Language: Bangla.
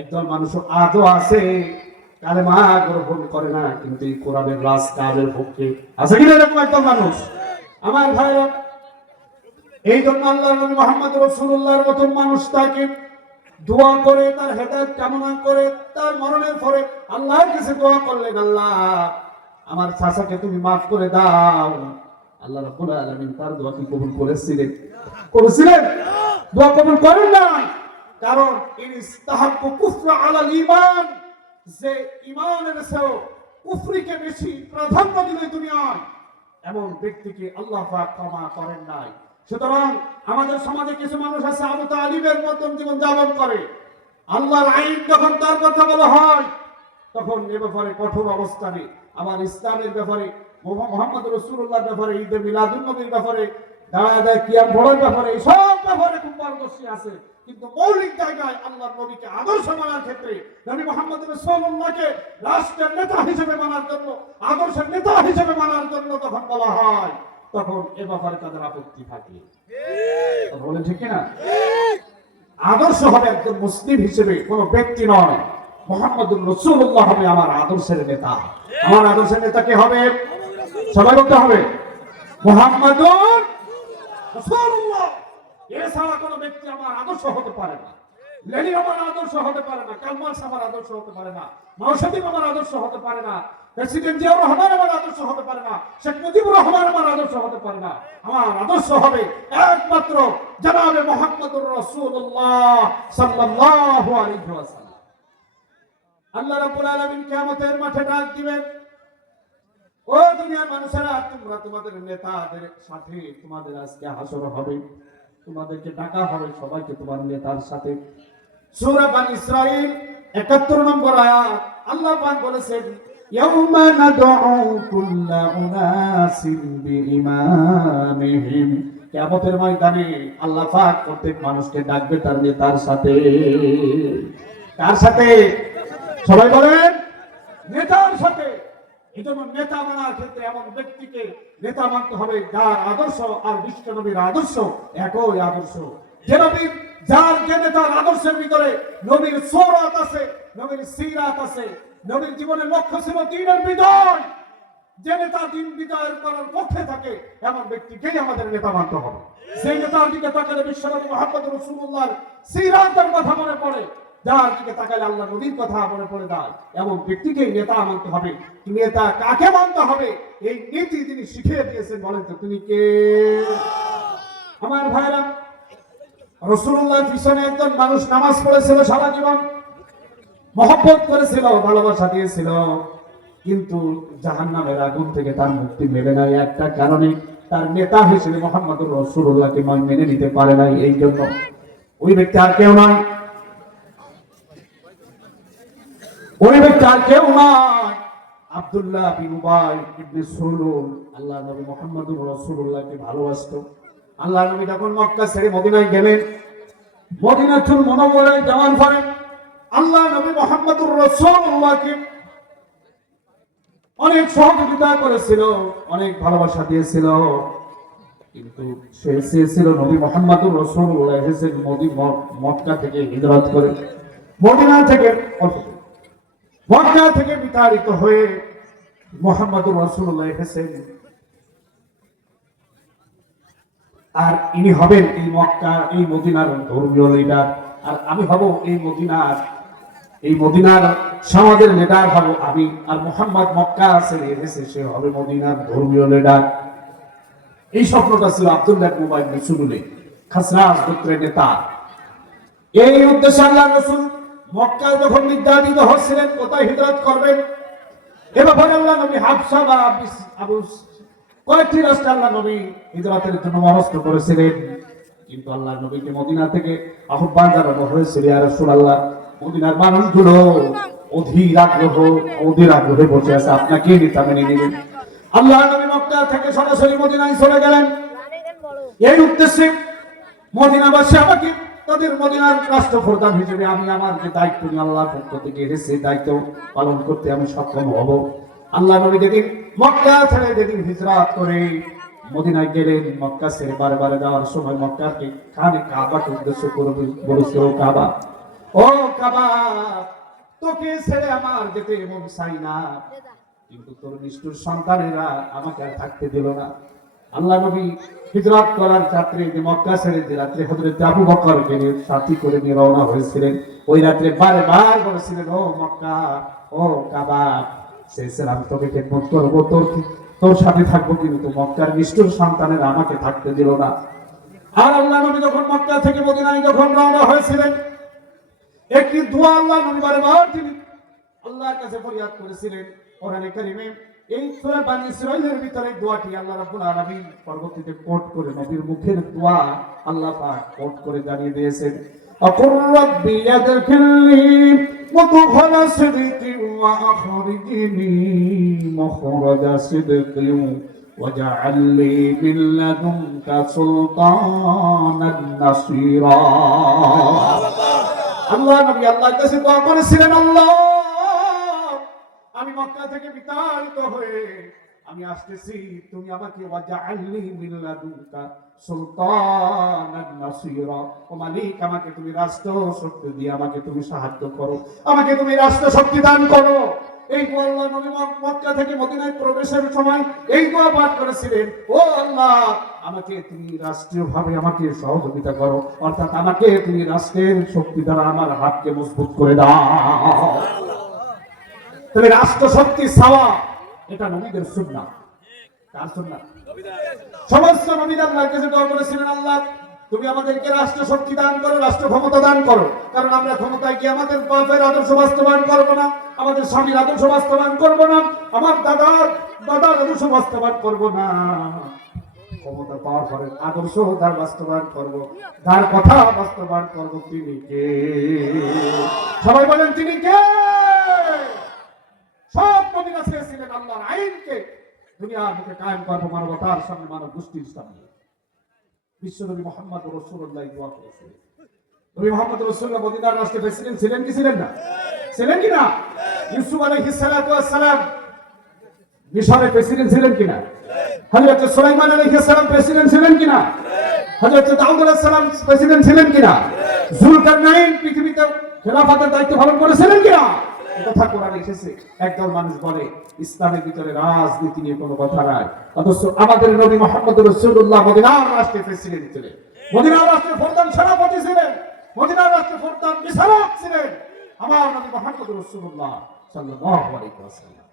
একদল মানুষ আজও আছে? কালেমা গ্রহণ করে না, কিন্তু এই কোরআনের রাজ কাজের পক্ষে আছে কিনা এরকম একদল মানুষ? আমার ভাইরা, এই জন্য আল্লাহ নবী মোহাম্মদ রসুল্লাহর মতন মানুষ তাকে দোয়া করে, তার হেদায়ত কামনা করে, তার মরণের পরে আল্লাহর কাছে দোয়া করলেন আল্লাহ, আমার চাচাকে তুমি মাফ করে দাও। আল্লাহ রাব্বুল আলামিন তার দোয়া কি কবুল করেছিলেন? করেছিলেন? দোয়া কবুল করেন না কারণ ইনি ইস্তাহাব্বু কুফরা আলাল ঈমান, যে ঈমানের চেয়েও কুফরিকে বেশি প্রাধান্য দিলে দুনিয়ায়। এমন ব্যক্তিকে আল্লাহ পাক ক্ষমা করেন নাই। সুতরাং আমাদের সমাজে কিছু মানুষ আছে, আবু তালিবের মতন জীবন যাপন করে। আল্লাহর আইন যখন তার কথা বলা হয়, তখন এ ব্যাপারে কঠোর অবস্থানে আবার ইসলামের ব্যাপারে, মোহাম্মদ রসুল্লাহর ব্যাপারে, ঈদে মিলাদুল নবীর ব্যাপারে দাঁড়া দেয় কিয়াম ভোরের ব্যাপারে সব ব্যাপারে খুব পারদর্শী আছে। কিন্তু মৌলিক জায়গায় আল্লাহর নবীকে আদর্শ মানার ক্ষেত্রে নবী মোহাম্মদ রসুল্লাহকে রাষ্ট্রের নেতা হিসেবে মানার জন্য, আদর্শের নেতা হিসেবে মানার জন্য তখন বলা হয়, তখন এ ব্যাপারে তাদের আপত্তি থাকে। বলেন ঠিক না আদর্শ হবে একজন মুসলিম হিসেবে, কোন ব্যক্তি নয়। মোহাম্মদ রসুল্লাহ হবে আমার আদর্শের নেতা। আমার আদর্শের নেতা কে হবে? সবাই বলতে হবে। মোহাম্মদ রসুল্লাহ এছাড়া কোনো ব্যক্তি আমার আদর্শ হতে পারে না। আমার আদর্শ হতে পারে না কালমার্স আমার আদর্শ হতে পারে না মাওসাদিব আমার আদর্শ হতে পারে না, প্রেসিডেন্ট জিয়াউর রহমান আমার আদর্শ হতে পারে না, শেখ মুজিবুর রহমান আমার আদর্শ হতে পারে না। আমার আদর্শ হবে একমাত্র জনাবে মোহাম্মদুর সাল্লাল্লাহু আলাইহি ওয়াসাল্লাম। আল্লাহ রাব্বুল আলামিন কিয়ামতের মাঠে ডাক দিবেন, ও দুনিয়ার মানুষেরা, তোমরা তোমাদের নেতাদের সাথে তোমাদের আজকে হাসর হবে। তোমাদেরকে ডাকা হবে, সবাইকে তোমার নেতার সাথে। সূরা ইসরাইল 71 নম্বর আল্লাহ পাক বলেছেন, ইয়াউমা ময়দানে আল্লাহ পাক প্রত্যেক মানুষকে ডাকবে তার নেতার সাথে। কার সাথে? সবাই বলেন, নেতার সাথে। এই জন্য নেতা মানার ক্ষেত্রে এমন ব্যক্তিকে নেতা মানতে হবে যার আদর্শ আর বিশ্ব নবীর আদর্শ একই আদর্শ। যে নবীর যার যে নেতার আদর্শের ভিতরে নবীর সৌরাত আছে, নবীর সিরাত আছে, নবীর জীবনের লক্ষ্য ছিল দিনের বিজয়। যে নেতা দিন বিজয় করার পক্ষে থাকে, এমন ব্যক্তিকেই আমাদের নেতা মানতে হবে। সেই নেতার দিকে তাকালে বিশ্বনবী মোহাম্মদ রসুল্লাহর সিরাতের কথা মনে পড়ে। যার দিকে তাকালে আল্লাহ নবীর কথা মনে পড়ে দেয় এমন ব্যক্তিকে নেতা মানতে হবে। নেতা, কাকে মানতে হবে? এই নীতি তিনি শিখিয়ে দিয়েছেন। বলেন তো, তুমি কে? আমার ভাইরা রসুল্লাহ পিছনে একজন মানুষ নামাজ পড়েছিল, সারা জীবন মহব্বত করেছিল, ভালোবাসা দিয়েছিল। কিন্তু জাহান নামের আগুন থেকে তার মুক্তি মেলে নাই। একটা কারণে তার নেতা হিসেবে মোহাম্মদুর রসুল্লাহকে মেনে নিতে পারে নাই। এই জন্য ওই ব্যক্তি আর কেউ নয়। ওই ব্যক্তি আর কেউ নয় আব্দুল্লাহ বিন উবাই ইবনে সুলুল আল্লাহ নবী মুহাম্মদুর রাসূলুল্লাহকে ভালোবাসতো। আল্লাহ নবী যখন মক্কা ছেড়ে মদিনায় গেলেন, মদিনাতুল মুনাওয়ারায় যাওয়ার পরে আল্লাহ নবী মুহাম্মদুর রাসূলুল্লাহকে অনেক সহযোগিতা করেছিল, অনেক ভালোবাসা দিয়েছিল। কিন্তু সে চেয়েছিল নবী মোহাম্মদুর রাসূলুল্লাহ এসেছেন মদি মক্কা থেকে হিজরত করে। মদিনা থেকে মক্কা থেকে বিতাড়িত হয়ে মোহাম্মদুর রাসূলুল্লাহ এসেছেন। আর ইনি হবেন এই মক্কা, এই মদিনার ধর্মীয় লিডার আর আমি হব এই মদিনার এই মদিনার সমাজের লিডার হব আমি। আর মোহাম্মদ মক্কা ছেড়ে এসেছে, সে হবে মদিনার ধর্মীয় লিডার এই স্বপ্নটা ছিল আব্দুল্লাহ মোবাইল রসুলে খাসরাজ গোত্রের নেতা। এই উদ্দেশ্যে আল্লাহ রসুল মক্কায় যখন নির্যাতিত হচ্ছিলেন কোথায় হিজরত করবেন? এ ব্যাপারে আল্লাহ নবী হাফসা বা আবু কয়েকটি রাষ্ট্রে আল্লাহ নবী হিজরতের জন্য মনস্থ করেছিলেন। কিন্তু আল্লাহ নবীকে মদিনা থেকে আহ্বান জানানো হয়েছিল আর রাসূলুল্লাহ মদিনার মানুষগুলো অধীর আগ্রহ অধীর আগ্রহে বসে আছে আপনাকে নেতা মেনে নেবেন। আল্লাহ নবী মক্কা থেকে সরাসরি মদিনায় চলে গেলেন। এই উদ্দেশ্যে মদিনাবাসী আমাকে তাদের মদিনার রাষ্ট্রপ্রধান হিসেবে আমি আমার যে দায়িত্ব নিয়ে আল্লাহর পক্ষ থেকে এসেছে দায়িত্ব পালন করতে আমি সক্ষম হব। আল্লাহ নবী যেদিন মক্কা ছেড়ে যেদিন হিজরাত করে, মদিনায় গেলেন, মক্কা ছেড়ে বারে বারে যাওয়ার সময় মক্কাকে খানে কাবাকে উদ্দেশ্য করে বলেছিল, কাবা, ও কাবা, তোকে ছেড়ে আমার যেতে মন চাই না। কিন্তু তোর নিষ্ঠুর সন্তানেরা আমাকে আর থাকতে দিল না। আল্লাহ নবী হিজরত করার রাত্রে যে মক্কা ছেড়ে যে রাত্রে হজরত আবু বকরকে নিয়ে সাথী করে নিয়ে রওনা হয়েছিলেন, ওই রাত্রে বারবার বলেছিলেন, ও মক্কা, ও কাবা আমি তোকে খেদমত করব, তোর তোর সাথে থাকব কিন্তু মক্কার নিষ্ঠুর সন্তানের আমাকে থাকতে দিল না। আর আল্লাহ নবী যখন মক্কা থেকে মদিনায় যখন রওনা হয়েছিলেন, একটি দোয়া আল্লাহ নবী বারবার তিনি আল্লাহর কাছে ফরিয়াদ করেছিলেন। কোরআনে কারিমে এই সূরা বানী ইসরাইলের ভিতরে দোয়াটি আল্লাহ রাব্বুল আলামিন পরবর্তীতে কোট করে নবীর মুখের দোয়া আল্লাহ পাক কোট করে জানিয়ে দিয়েছেন أقول ربي يدخلني مدخل صدق وأخرجني مخرج صدق واجعل لي من لدنك سلطانا نصيرا আল্লাহ নবী আল্লাহর কাছে দোয়া করেছিলেন আল্লাহ আমি মক্কা থেকে বিতাড়িত হয়ে আমি আসতেছি, তুমি আমাকে আমাকে তুমি সাহায্য করো। আমাকে তুমি রাষ্ট্র শক্তি দান করো। এই থেকে প্রবেশের সময় এই পাঠ করেছিলেন। ও আমাকে তুমি রাষ্ট্রীয়ভাবে আমাকে সহযোগিতা করো। অর্থাৎ আমাকে তুমি রাষ্ট্রের শক্তি দ্বারা আমার হাতকে মজবুত করে দাও। তবে রাষ্ট্র শক্তি চাওয়া এটা নবীদের সুন্না কার সুন্না সমস্ত আল্লাহর কাছে দোয়া করেছিলেন আল্লাহ, তুমি আমাদেরকে রাষ্ট্র শক্তি দান করো রাষ্ট্র ক্ষমতা দান করো। কারণ আমরা ক্ষমতায় গিয়ে আমাদের বাপের আদর্শ বাস্তবায়ন করব না, আমাদের স্বামীর আদর্শ বাস্তবায়ন করব না, আমার দাদার দাদার আদর্শ বাস্তবায়ন করব না। ক্ষমতা পাওয়ার পরে আদর্শ তার বাস্তবায়ন করব, তার কথা বাস্তবায়ন করব। তিনি কে? সবাই বলেন, তিনি কে? চেয়েছিলেন আল্লাহর আইনকে দুনিয়ার কায়েম করব, মানবতার সামনে মানব গোষ্ঠীর সামনে বিশ্বনবী মোহাম্মদ রসুল্লাহ দোয়া করেছিলেন নবী মোহাম্মদ রসুল্লাহ মদিনার রাষ্ট্রে প্রেসিডেন্ট ছিলেন কি ছিলেন না? ছিলেন কি না? ইউসুফ সালাম মিশরের প্রেসিডেন্ট ছিলেন কিনা সুলাইমান সালাম প্রেসিডেন্ট ছিলেন কিনা দাউদ সালাম প্রেসিডেন্ট ছিলেন পৃথিবীতে খেলাফতের দায়িত্ব পালন করেছিলেন কিনা কথা কোরআন এসেছে, একদল মানুষ বলে, ইসলামের ভিতরে রাজনীতি নিয়ে কোনো কথা নাই। অথচ আমাদের নবী মোহাম্মদ রসুল্লাহ মদিনার রাষ্ট্রে প্রেসিডেন্ট ছিলেন মদিনার রাষ্ট্রের প্রধান সেনাপতি ছিলেন, মদিনার রাষ্ট্রের প্রধান বিচারক ছিলেন। আমার নবী মোহাম্মদ রসুল্লাহ সাল্লাল্লাহু আলাইহি ওয়াসাল্লাম।